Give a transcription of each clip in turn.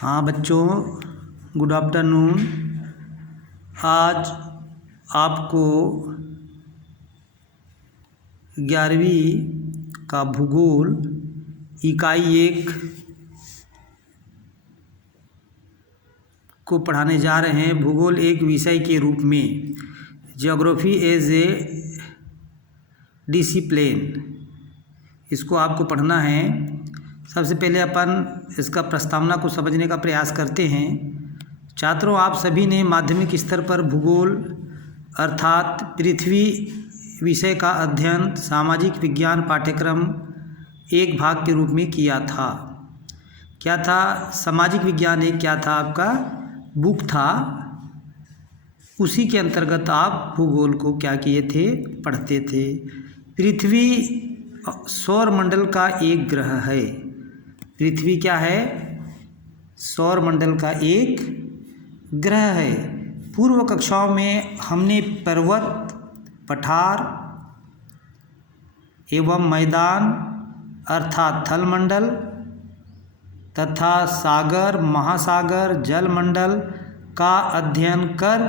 हाँ बच्चों, good afternoon. आज आपको 11वीं का भूगोल इकाई 1 को पढ़ाने जा रहे हैं। भूगोल एक विषय के रूप में, ज्योग्राफी एज ए डिसिप्लिन, इसको आपको पढ़ना है। सबसे पहले अपन इसका प्रस्तावना को समझने का प्रयास करते हैं। छात्रों, आप सभी ने माध्यमिक स्तर पर भूगोल अर्थात पृथ्वी विषय का अध्ययन सामाजिक विज्ञान पाठ्यक्रम एक भाग के रूप में किया था। क्या था? सामाजिक विज्ञान एक क्या था? आपका बुक था। उसी के अंतर्गत आप भूगोल को क्या किए थे? पढ़ते थे। पृथ्वी सौर मंडल का एक ग्रह है। पृथ्वी क्या है? सौर मंडल का एक ग्रह है। पूर्व कक्षाओं में हमने पर्वत, पठार एवं मैदान अर्थात थलमंडल तथा सागर, महासागर, जलमंडल का अध्ययन कर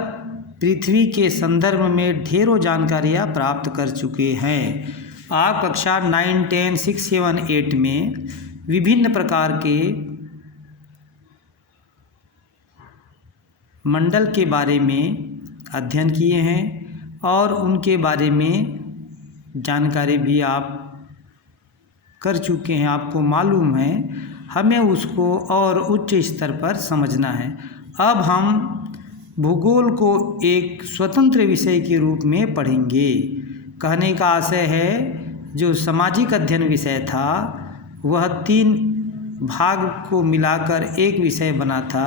पृथ्वी के संदर्भ में ढेरों जानकारियाँ प्राप्त कर चुके हैं। आप कक्षा 9, 10, 6, 7, 8 में विभिन्न प्रकार के मंडल के बारे में अध्ययन किए हैं और उनके बारे में जानकारी भी आप कर चुके हैं, आपको मालूम है। हमें उसको और उच्च स्तर पर समझना है। अब हम भूगोल को एक स्वतंत्र विषय के रूप में पढ़ेंगे। कहने का आशय है, जो सामाजिक अध्ययन विषय था वह 3 भाग को मिलाकर एक विषय बना था।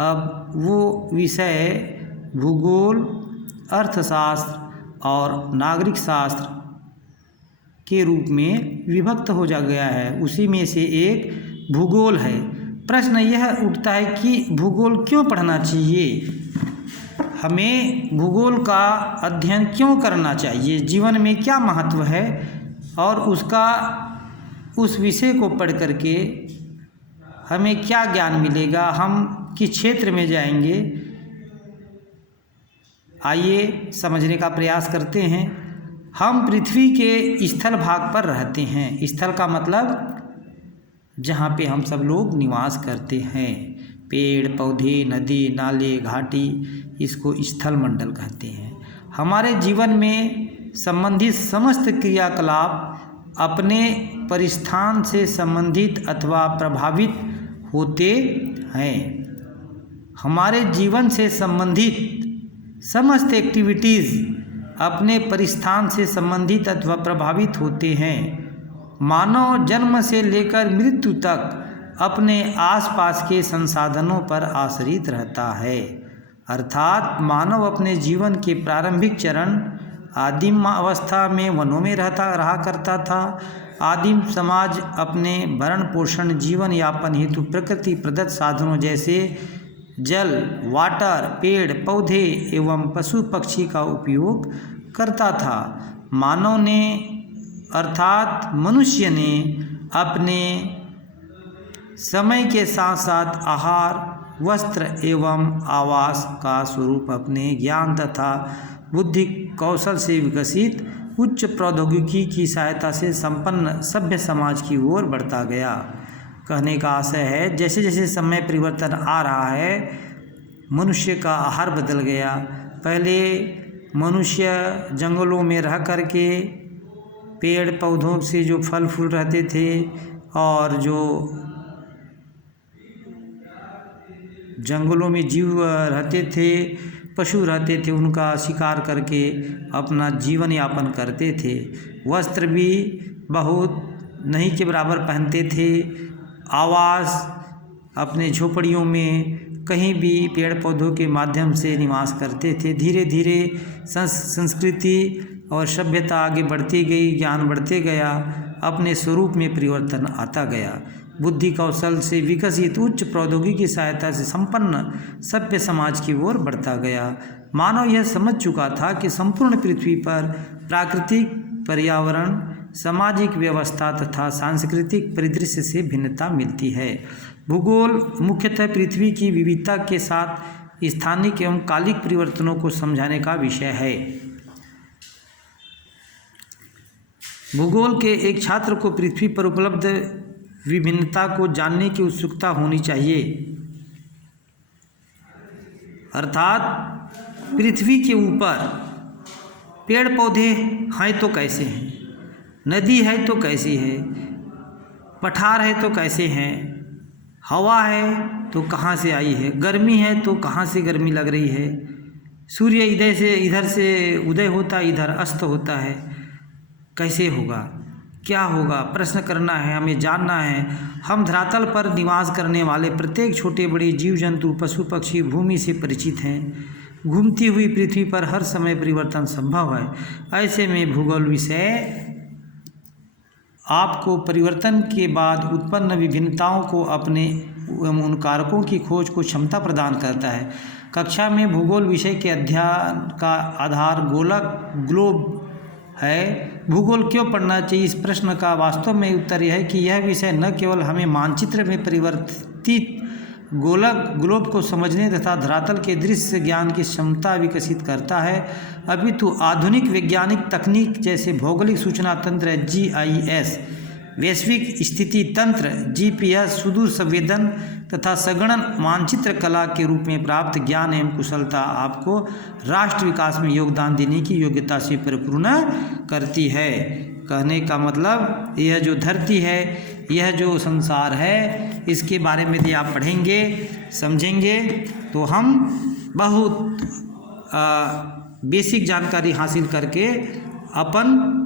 अब वो विषय भूगोल, अर्थशास्त्र और नागरिक शास्त्र के रूप में विभक्त हो जा गया है। उसी में से एक भूगोल है। प्रश्न यह उठता है कि भूगोल क्यों पढ़ना चाहिए? हमें भूगोल का अध्ययन क्यों करना चाहिए? जीवन में क्या महत्व है और उसका उस विषय को पढ़ करके हमें क्या ज्ञान मिलेगा? हम किस क्षेत्र में जाएंगे? आइए समझने का प्रयास करते हैं। हम पृथ्वी के स्थल भाग पर रहते हैं। स्थल का मतलब जहाँ पे हम सब लोग निवास करते हैं। पेड़ पौधे, नदी, नाले, घाटी, इसको स्थल मंडल कहते हैं। हमारे जीवन में संबंधित समस्त क्रियाकलाप अपने परिस्थान से संबंधित अथवा प्रभावित होते हैं। हमारे जीवन से संबंधित समस्त एक्टिविटीज़ अपने परिस्थान से संबंधित अथवा प्रभावित होते हैं। मानव जन्म से लेकर मृत्यु तक अपने आसपास के संसाधनों पर आश्रित रहता है। अर्थात मानव अपने जीवन के प्रारंभिक चरण आदिम अवस्था में वनों में रहा करता था। आदिम समाज अपने भरण पोषण, जीवन यापन हेतु प्रकृति प्रदत्त साधनों जैसे जल, वाटर, पेड़ पौधे एवं पशु पक्षी का उपयोग करता था। मानव ने अर्थात मनुष्य ने अपने समय के साथ साथ आहार, वस्त्र एवं आवास का स्वरूप अपने ज्ञान तथा बुद्धि कौशल से विकसित उच्च प्रौद्योगिकी की सहायता से संपन्न सभ्य समाज की ओर बढ़ता गया। कहने का आशय है, जैसे जैसे समय परिवर्तन आ रहा है, मनुष्य का आहार बदल गया। पहले मनुष्य जंगलों में रह करके पेड़ पौधों से जो फल फूल रहते थे और जो जंगलों में जीव रहते थे, पशु रहते थे, उनका शिकार करके अपना जीवन यापन करते थे। वस्त्र भी बहुत नहीं के बराबर पहनते थे। आवास अपने झोपड़ियों में कहीं भी पेड़ पौधों के माध्यम से निवास करते थे। धीरे धीरे संस्कृति और सभ्यता आगे बढ़ती गई, ज्ञान बढ़ते गया, अपने स्वरूप में परिवर्तन आता गया। बुद्धि कौशल से विकसित उच्च प्रौद्योगिकी की सहायता से संपन्न सभ्य समाज की ओर बढ़ता गया। मानव यह समझ चुका था कि संपूर्ण पृथ्वी पर प्राकृतिक पर्यावरण सामाजिक व्यवस्था तथा सांस्कृतिक परिदृश्य से भिन्नता मिलती है। भूगोल मुख्यतः पृथ्वी की विविधता के साथ स्थानिक एवं कालिक परिवर्तनों को समझाने का विषय है। भूगोल के एक छात्र को पृथ्वी पर उपलब्ध विभिन्नता को जानने की उत्सुकता होनी चाहिए, अर्थात पृथ्वी के ऊपर पेड़ पौधे हैं तो कैसे हैं, नदी है तो कैसी है, पठार है तो कैसे हैं, हवा है तो कहाँ से आई है, गर्मी है तो कहाँ से गर्मी लग रही है, सूर्य इधर से उदय होता है, इधर अस्त होता है, कैसे होगा, क्या होगा, प्रश्न करना है, हमें जानना है। हम धरातल पर निवास करने वाले प्रत्येक छोटे बड़े जीव जंतु पशु पक्षी भूमि से परिचित हैं। घूमती हुई पृथ्वी पर हर समय परिवर्तन संभव है। ऐसे में भूगोल विषय आपको परिवर्तन के बाद उत्पन्न विभिन्नताओं को अपने एवं उन कारकों की खोज को क्षमता प्रदान करता है। कक्षा में भूगोल विषय के अध्ययन का आधार ग्लोब है। भूगोल क्यों पढ़ना चाहिए, इस प्रश्न का वास्तव में उत्तर यह है कि यह विषय न केवल हमें मानचित्र में परिवर्तित ग्लोब को समझने तथा धरातल के दृश्य ज्ञान की क्षमता विकसित करता है, अपितु आधुनिक वैज्ञानिक तकनीक जैसे भौगोलिक सूचना तंत्र GIS, वैश्विक स्थिति तंत्र GPS, सुदूर संवेदन तथा संगणन मानचित्र कला के रूप में प्राप्त ज्ञान एवं कुशलता आपको राष्ट्र विकास में योगदान देने की योग्यता से परिपूर्ण करती है। कहने का मतलब यह जो धरती है, यह जो संसार है, इसके बारे में यदि आप पढ़ेंगे समझेंगे तो हम बहुत बेसिक जानकारी हासिल करके अपन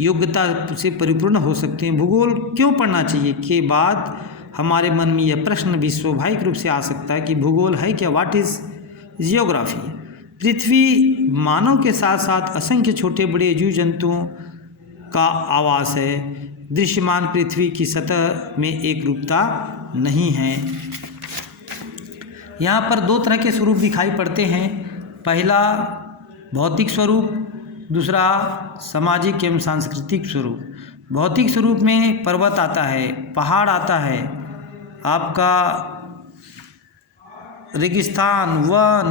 योग्यता से परिपूर्ण हो सकते हैं। भूगोल क्यों पढ़ना चाहिए के बाद हमारे मन में यह प्रश्न भी स्वाभाविक रूप से आ सकता है कि भूगोल है क्या, व्हाट इज जियोग्राफी। पृथ्वी मानव के साथ साथ असंख्य छोटे बड़े जीव जंतुओं का आवास है। दृश्यमान पृथ्वी की सतह में एक रूपता नहीं है। यहाँ पर दो तरह के स्वरूप दिखाई पड़ते हैं। पहला भौतिक स्वरूप, दूसरा सामाजिक एवं सांस्कृतिक स्वरूप। भौतिक स्वरूप में पर्वत आता है, पहाड़ आता है, आपका रेगिस्तान, वन,